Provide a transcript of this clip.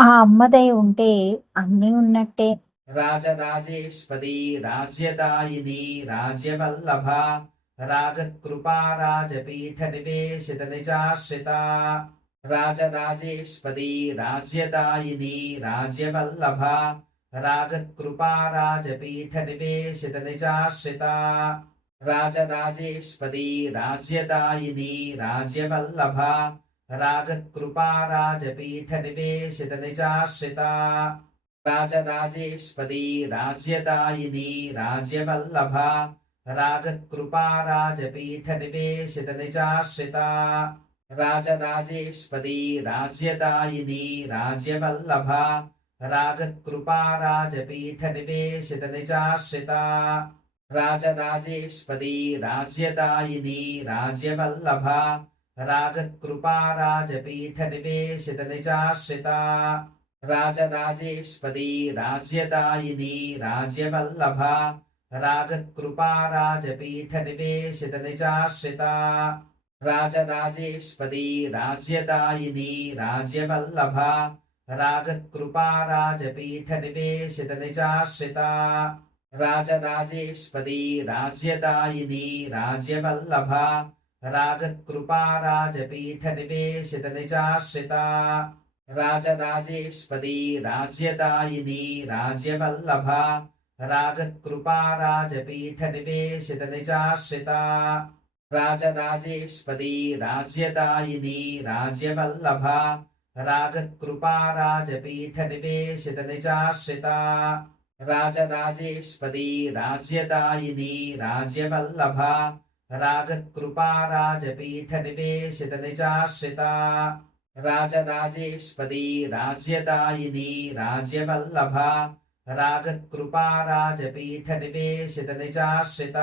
ఆ అమ్మ దయ ఉంటే అన్నీ ఉన్నట్టే. రాజరాజేశ్వరీ రాజ్యదాయిని రాజ్యవల్లభ రాజకృపా రాజపీఠ నివేశిత నిజాశ్రిత రాజరాజేశ్వరీ రాజ్యదాయిని రాజ్యవల్లభ రాజకృపా రాజపీఠ నివేశిత నిజాశ్రిత రాజరాజేశ్వరీ రాజ్యదాయిని రాజ్యవల్లభ రాజకృపా రాజపీఠ నివేశిత నిజాశ్రిత రాజరాజేశ్వరీ రాజ్యదాయిని రాజ్యవల్లభ రాజకృపా రాజపీఠ నివేశిత నిజాశ్రిత రాజరాజేశ్వరీ రాజ్యదాయిని రాజ్యవల్లభ రాజకృపా రాజపీఠ నివేశిత నిజాశ్రిత రాజరాజేశ్వరీ రాజ్యదాయిని రాజ్యవల్లభ రాజకృపా రాజపీఠ నివేశిత నిజాశ్రిత రాజరాజేశ్వరీ రాజ్యదాయిని రాజ్యవల్లభ రాజకృపా రాజపీఠ నివేశిత నిజాశ్రిత రాజరాజేశ్వరీ రాజ్యదాయిని రాజ్యవల్లభ రాజకృపా రాజపీఠ నివేశిత నిజాశ్రిత రాజరాజేశ్వరీ రాజ్యదాయిని రాజ్యవల్లభ రాజకృపా రాజపీఠ నివేశిత నిజాశ్రిత రాజరాజేశ్వరీ రాజ్యదాయిని రాజ్యవల్లభ రాజకృపా రాజపీఠ నివేశిత నిజాశ్రిత రాజరాజేశ్వరీ రాజ్యదాయిని రాజ్యవల్లభ రాజకృపా రాజపీఠ నివేశిత నిజాశ్రిత రాజరాజేశ్వరీ రాజ్యదాయిని రాజ్యవల్లభ రాజకృపా రాజపీఠ నివేశిత నిజాశ్రిత రాజరాజేశ్వరీ రాజ్యదాయిని రాజ్యవల్లభ రాజకృపా రాజపీఠ నివేశిత నిజాశ్రిత